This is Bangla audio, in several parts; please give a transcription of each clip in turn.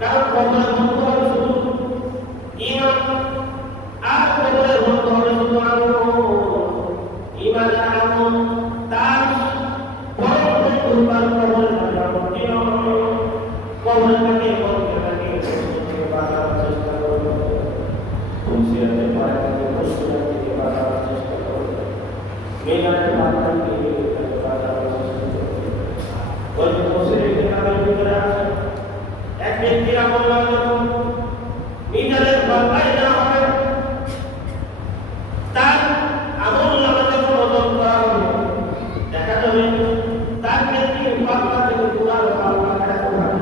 কারণ কবরের বন্ধু হবে শুধু ঈমান, আর কবরের বন্ধু হবে শুধু আমল। ঈমান আর আমল তার পরম বন্ধু তার কবরের মাঝে অবতীর্ণ। কবরের মাঝে বলতে থাকে থেকে বাঁচার চেষ্টা করবে, হুঁশিয়াতে ভয় থেকে হুঁশিয়ার থেকে বাঁচার চেষ্টা করবে, মেঘানের বাঁচার থেকে বাঁচার চেষ্টা করবে। ওই মুসলিম কিতাবের ভিতরে আছে এক ব্যক্তির আমল যখন মিজানের পাল্লায় না হবে, তার আমল নামা যখন ওজন করা হবে, দেখা যাবে তার ব্যক্তির পাল্লা থেকে গুনার পাল্লা এত ভারী,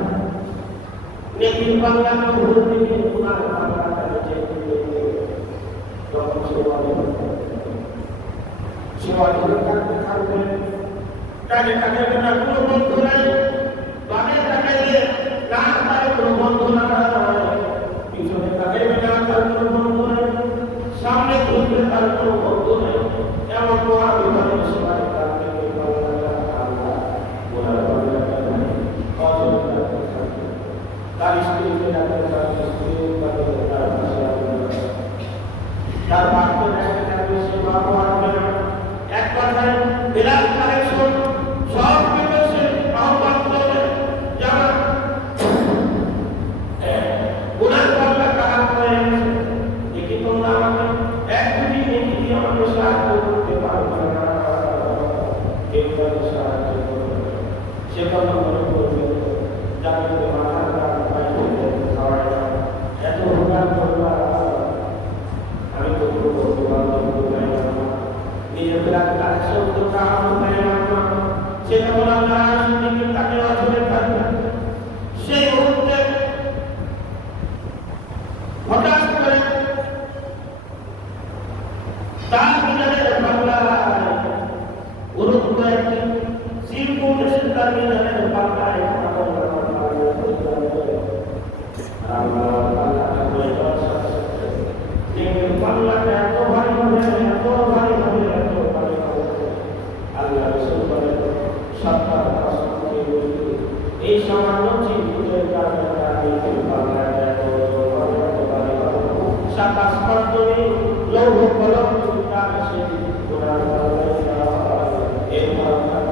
নেকির পাল্লাকে উপর থেকে গুনার পাল্লাটা নিচে তখন সেবা থাকতে থাকবে। কাজে কাজে কোনো বন্ধু নাই, বামে তাকাইলে না তার কোনো বন্ধু না, পিছনে তাকাইবে না তার কোনো বন্ধু নাই, সামনে ঘুরবে তার কোনো বন্ধু নাই। এমন মহা বিপদের সময় তার থেকে তার স্ত্রীকে ডাকে, তার স্ত্রীর তার ভাষা তার বাক্য ডাকে, সে বাবা আসবে না। এক কথায় বিরাট কালেকশন সব কিছু সে আহ্বান করবে, যারা গুনার পাল্লা কাজ করে দেখি তোমরা আমাকে এক দুটি নেকি দিয়ে আমাকে সাহায্য করতে পারবে না, কেউ তাকে সাহায্য করবে। সে কথা মনে করবে যাকে মাথার খাওয়ায় না, এত উপকার করবা, আমি তো পুরো বলতে পারলাম নিজের কাছে উদ্যোগটা আমার সেটা বলা তাকে অধরে থাকবে। সেই মুহূর্তে হঠাৎ করে তার মিজানের পাল্লায় উড়ন্ত একটি শিরকুট এসে তার মিজানের পাল্লায় পাল্লাটা এত ভারী হবে, এত ভারী হবে, এত ভারী হবে, আল্লাহ রাসূল বলেন সত্তর এই সামান্য চিরকুটের কারণে পাল্লাটা এত ভারী হবে। সাত আসমান তুমি লৌহ কলম তার সে গোড়ার পাল্লায় এর পাল্লায়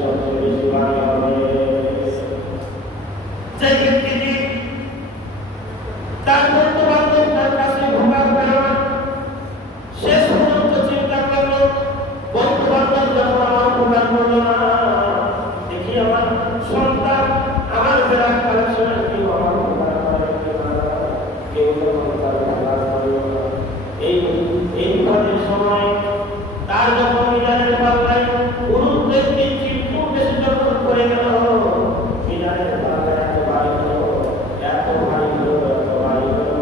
সবচেয়ে বেশি ভারী হবে। যে ব্যক্তিটি তার বন্ধু বান্ধব তার কাছে ভোগার কারণে শেষ পর্যন্ত চিন্তা করলো, বন্ধু বান্ধব যখন আমার ভোগার করলো না, দেখি আমার সন্তান আমার বেড়ার কালেকশনে কেউ আমার ভোগার করে কেউ যখন তার ভোগার করল না। এই বিপদের সময় তার যখন মিজানের পাল্লায় গুরুত্বের দিন চিন্তা বেশি যখন করে গেল, মিজানের পাল্লায় এত ভারী হলো, এত ভারী হলো, এত ভারী হলো,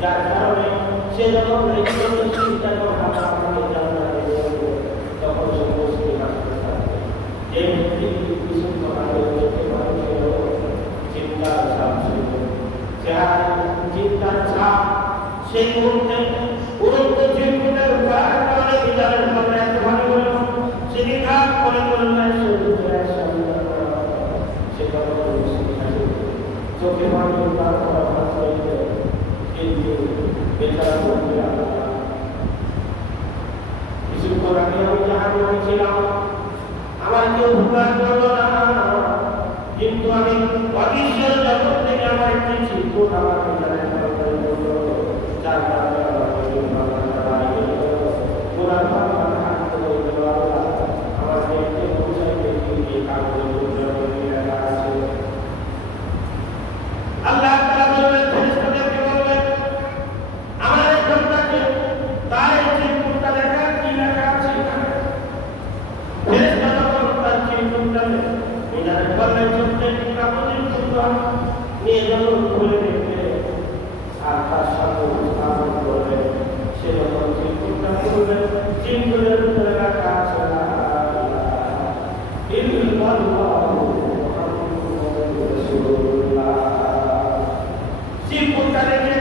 যার কারণে সে যখন চিন্তা তখন সে বসে হাসতে থাকবে। যে ব্যক্তি কিছু চিন্তার ছাপ চিন্তার ছাপ সেই মুহূর্তে উড়ন্ত চিন্তার কারণে বিচারের ফলে এত ভালো হল, সে নিঘাত করে করলেন সে চোখে ভালো কিন্তু বেচারা বলতে কিছুক্ষণ আগে আমি জাহাজ হয়েছিলাম, আমার কেউ ভোগার করলো না, কিন্তু আমি অদৃশ্যের জগৎ থেকে আমার একটি চিন্তুট আমাকে জানাই করলো, যার কারণে আমার দেখতে পৌঁছাই দেখি কাগজে লেখা আছে। আল্লাহ তাআলা বললেন ফেরেশতাদেরকে বললেন আমার এই বান্দাকে তার এই চিন্তুটটা লেখা কি লেখা আছে এখানে। ফেরেশতা যখন তার চিন্তুটটা মিজানের পাল্লায় চলতে কাগজের টুকরা নিয়ে যখন খুলে দেখবে আর তার সাথে স্থাপন করবে, সে যখন চিন্তুটটা খুলবে চিন্তুটের ভিতরে লেখা আছে চিন্তুটটা দেখে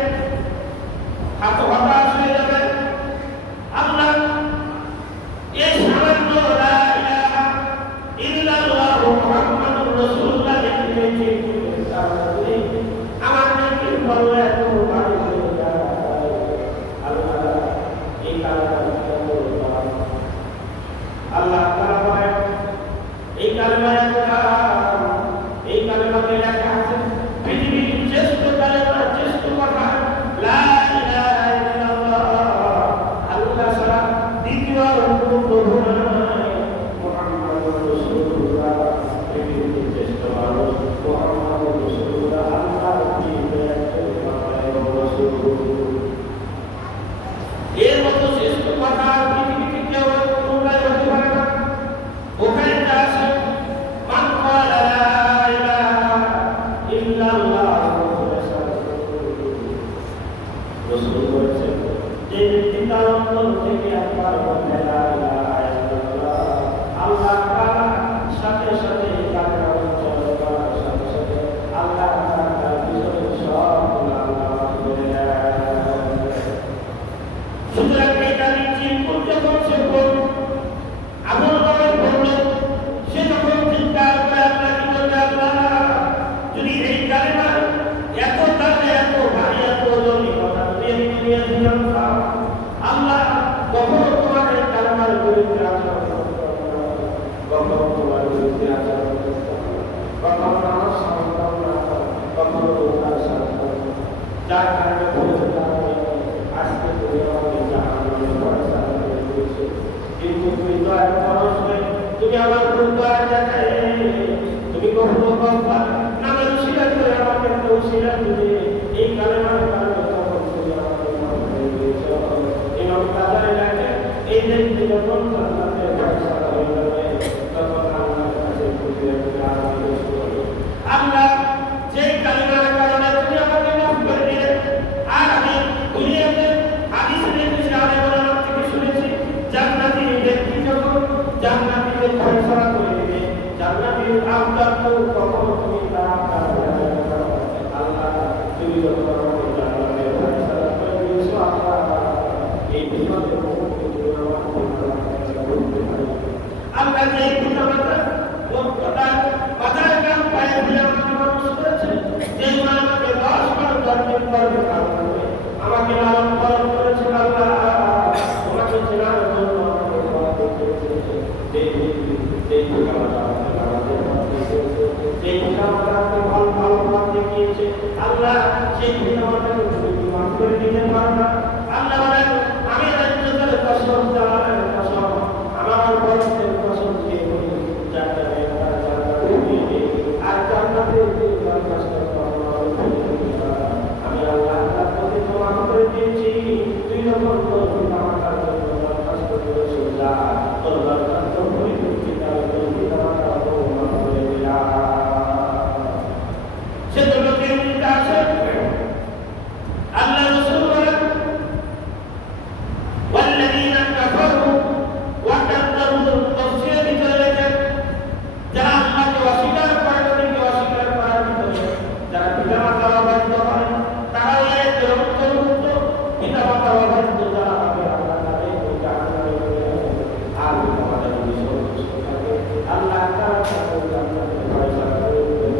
হাত হতাশ হয়ে যাবে। আল্লাহ এই সামান্য লা ইলাহা ইল্লাল্লাহু মুহাম্মাদুর রাসূলুল্লাহ দেখে চিন্তুটের কারণে এই কালেমাতে লেখা আছে পৃথিবীর শ্রেষ্ঠ কালেমা, শ্রেষ্ঠ কথা লা ইলাহা ইল্লাল্লাহ, আল্লাহ ছাড়া দ্বিতীয় কোনো প্রভু নাই, মুহাম্মাদুর রাসূলুল্লাহ, পৃথিবীর শ্রেষ্ঠ মানুষ মুহাম্মাদুর রাসূলুল্লাহ, আল্লাহর প্রিয় রাসূল। এর মতো শ্রেষ্ঠ কথা পৃথিবীতে কেউ কোনোটাই হতে পারে না। ওখানে যা আছে মান ক্বালা লা ইলাহা ইল্লাল্লাহ, রাসূল বলেছেন যে ব্যক্তি তার অন্তর থেকে একবার বলে লা ইলাহা ইল্লাল্লাহ, আল্লাহ তাআলা সাথে সাথে তাকে উচ্চারণ করার সাথে সাথে আল্লাহ তাআলা পিছনে সব গুনাহ মাফ করে দেন। সুতরাং এই দাবি চিন্তা যখন সে করল, আমল করে করল, সে যখন চিন্তার করে আল্লাহ কি বলবে, আল্লাহ যদি এই কালেমা এত দামে এত ভারী এত ওজনী কথা যদি আমি দুনিয়াতে জানতাম, আল্লাহ কখনো তোমার এই কালেমার বিরুদ্ধে আচরণ করতাম না, কখনো তোমার বিরুদ্ধে আচরণ করতাম না, কখনো আমার সন্তান না, কখনো তোমার সন্তান, যার কারণে বলতে আজকে তুমি আমাকে জাহান্নামে ভরসা করে দিয়েছো, কিন্তু তুমি দয়া করো না, তুমি আমার উপর দয়া দেখায়, তুমি কখনো কখনো নামের উশিলা করে আমাকে একটা উশিলা দিলে এই কালেমার কারণে তখন তুমি আমাকে মাফ করে দিয়েছো। ইমাম কাজারে লেখেন এই ব্যক্তি যখন জান্নাতে ভরসা হয়ে যাবে তখন আল্লাহর কাছে খুশি একটা আনন্দ শুরু, আল্লাহ যে কালেমার কারণে তুমি আমাকে মাফ করে দিলে, আর আমি দুনিয়াতে হাদিসে দেখেছি আলেমরা থেকে শুনেছি জান্নাতি ব্যক্তি যখন জান্নাতীদের ফয়সালা করে দিবে, জান্নাতীর আমদার তো কখনো তুমি তার আল্লাহ তুমি যখন আমাকে জান্নাতের ফয়সালা করে দিয়েছো, আল্লাহ এই বিপদের মুহূর্তে তুমি আমাকে আল্লাহ যে পিতামাতা মাথার কাম পায়ে ফেলে আমাকে মানুষ করেছে, যে মা আমাকে 10 বার জন্মের পর্বে আমাকে লালন পালন করেছে, আল্লাহ তোমাকে চেনার জন্য আমাকে পথ দেখিয়েছে, যে পিতামাতা আমাকে নামাজের পথ দেখিয়েছে, যে পিতামাতা আমাকে ভালো ভালো পথ দেখিয়েছে, আল্লাহ সেই পিতামাতাকে তুমি মাফ করে দিতে পারো না। আল্লাহ বলেন আমি রাজ্যের কসম, জালালের কসম, আমার বরকতের কসম দিয়ে বলি জান্নাতে আর জান্নাতে দরখাস্ত করো, আমি আল্লাহ তাআলাকে মাফ করে দিয়েছি, তুই যখন তোর পিতামাতার জন্য দরখাস্ত করেছিস, যা তোর দরখাস্ত পরিপূর্ণ করে পিতামাতাকে মাফ করে দিলাম। সেজন্য কেউ নিতে আসে আল্লাহ রাসূল বলেন والذين كفروا وكذبوا তফসিরে ভিতরে লেখেন যারা আল্লাহকে অস্বীকার করে, নবীকে অস্বীকার করার ভিতরে যারা পিতামাতার অবাধ্য হয় তারা এর অন্তর্ভুক্ত, পিতামাতার অবাধ্য যারা হবে আল্লাহ তাদেরকে জাহান্নামে ফেলে দেবেন। আর পিতামাতা যদি সন্তুষ্ট থাকে আল্লাহ তাআলা তাদের জান্নাতে ফয়সালা করে দেবেন।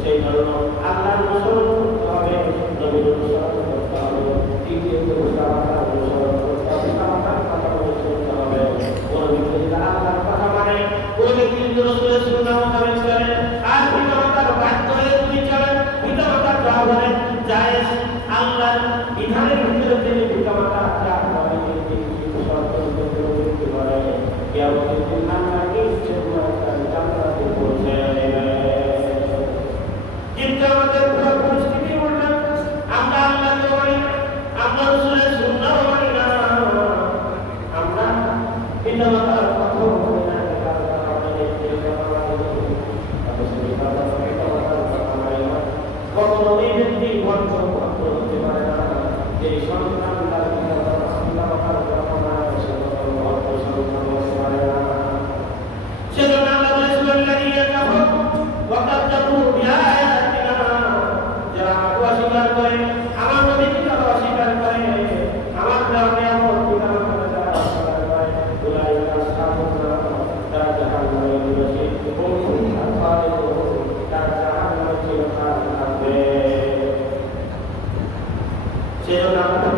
সেই জন্য আল্লাহর অনুসরণ করতে হবে, নবীর অনুসরণ করতে হবে, তৃতীয় পিতামাতার অনুসরণ করতে হবে, পিতামাতার কথা অনুসরণ হবে। কোন ব্যক্তি যদি আল্লাহর কথা মানে, কোন ব্যক্তি যদি রাসূলের সুন্নাহ মোতাবেক চলে, আর পিতামাতার বাধ্য হয়ে যদি চলে, পিতামাতার যা বলে জায়েজ, আল্লাহর বিধানের ভিতরে তিনি পিতামাতা যা বলে তিনি সর্বোচ্চ করতে পারে, কিয়ামতের দিন আল্লাহকে ইচ্ছে করে তার জান্নাতে পৌঁছে দেবে। কিন্তু আমাদের পুরো পরিস্থিতি উল্টা, আমরা আল্লাহকে মানি না, আমরা রাসূলের সুন্নাহ মানি না, আমরা পিতামাতার কথা মানি না, কখনো এই ব্যক্তি ভক্ত হতে পারে না, যে সন্তান তার পিতামাতার কথা মানে সেরকম ভক্ত সন্তান হতে পারে না। সেজন্য আল্লাহ বলেছেন আল্লাযীনা কাফারু ওয়া কাযযাবু বিআয়াতিনা, যারা আমাকে অস্বীকার করে, আমার নবীকে যারা অস্বীকার করে, আমার ধর্মে আমার পিতামাতাকে যারা অস্বীকার করে, উলাইকা আসহাবুন নার, তারা জাহান্নামে নিবাসী, হুম ফিহা খালিদুন, তারা জাহান্নামে চিরকাল থাকবে। সেজন্য আমরা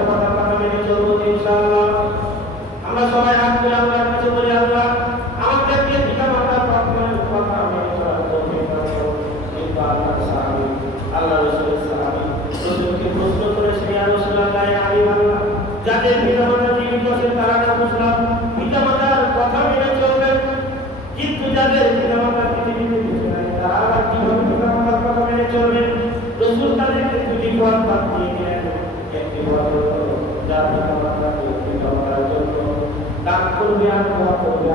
কিন্তু যাদের পিতামাতা পৃথিবীতে বেঁচে নাই তারা কিভাবে পিতামাতার কথা মেনে চলবে? রাসূল তাদেরকে দুটি পথ বাতলিয়ে দিলেন। একটি পথ হলো যার পিতামাতাকে সেবা করার জন্য দান করবে আর দোয়া করবে,